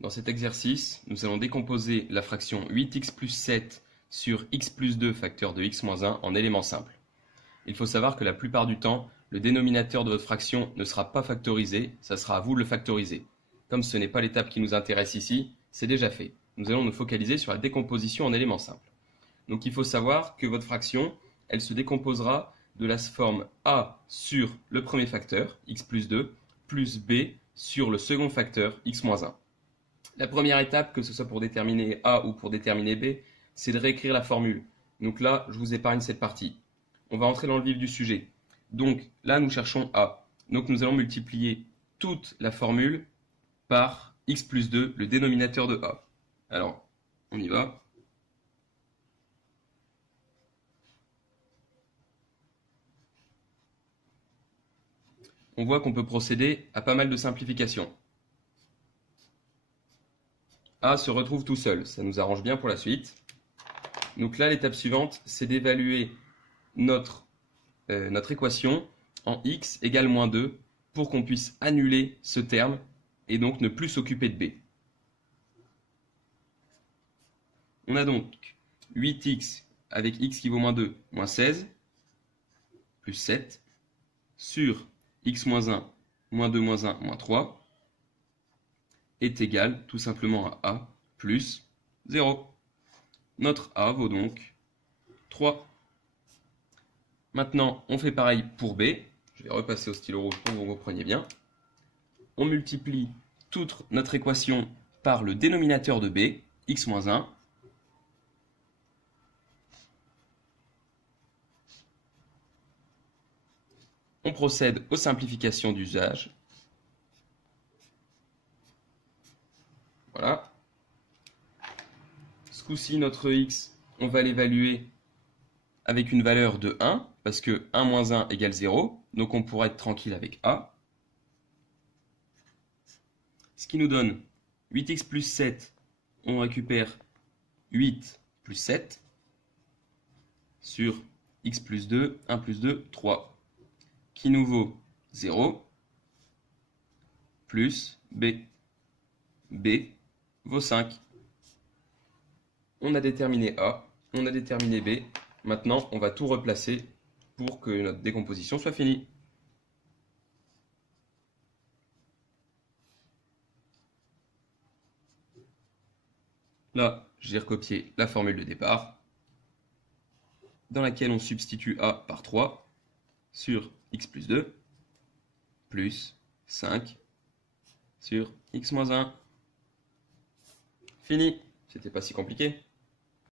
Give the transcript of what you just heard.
Dans cet exercice, nous allons décomposer la fraction 8x plus 7 sur x plus 2 facteur de x moins 1 en éléments simples. Il faut savoir que la plupart du temps, le dénominateur de votre fraction ne sera pas factorisé, ça sera à vous de le factoriser. Comme ce n'est pas l'étape qui nous intéresse ici, c'est déjà fait. Nous allons nous focaliser sur la décomposition en éléments simples. Donc il faut savoir que votre fraction, elle se décomposera de la forme a sur le premier facteur, x plus 2, plus b sur le second facteur, x moins 1. La première étape, que ce soit pour déterminer a ou pour déterminer b, c'est de réécrire la formule. Donc là, je vous épargne cette partie. On va entrer dans le vif du sujet. Donc là, nous cherchons a. Donc nous allons multiplier toute la formule par x plus 2, le dénominateur de a. Alors, on y va. On voit qu'on peut procéder à pas mal de simplifications. A se retrouve tout seul, ça nous arrange bien pour la suite. Donc là, l'étape suivante, c'est d'évaluer notre équation en x égale moins 2 pour qu'on puisse annuler ce terme et donc ne plus s'occuper de b. On a donc 8x avec x qui vaut moins 2, moins 16, plus 7, sur x moins 1, moins 2, moins 1, moins 3, est égal tout simplement à a plus 0. Notre a vaut donc 3. Maintenant, on fait pareil pour b. Je vais repasser au stylo rouge pour que vous compreniez bien. On multiplie toute notre équation par le dénominateur de b, x moins 1. On procède aux simplifications d'usage. Voilà. Ce coup-ci, notre x, on va l'évaluer avec une valeur de 1, parce que 1 moins 1 égale 0, donc on pourra être tranquille avec a. Ce qui nous donne 8x plus 7, on récupère 8 plus 7, sur x plus 2, 1 plus 2, 3, qui nous vaut 0, plus b. b vaut 5. On a déterminé a, on a déterminé b. Maintenant, on va tout replacer pour que notre décomposition soit finie. Là, j'ai recopié la formule de départ, dans laquelle on substitue a par 3 sur x plus 2, plus 5 sur x moins 1. Fini, c'était pas si compliqué.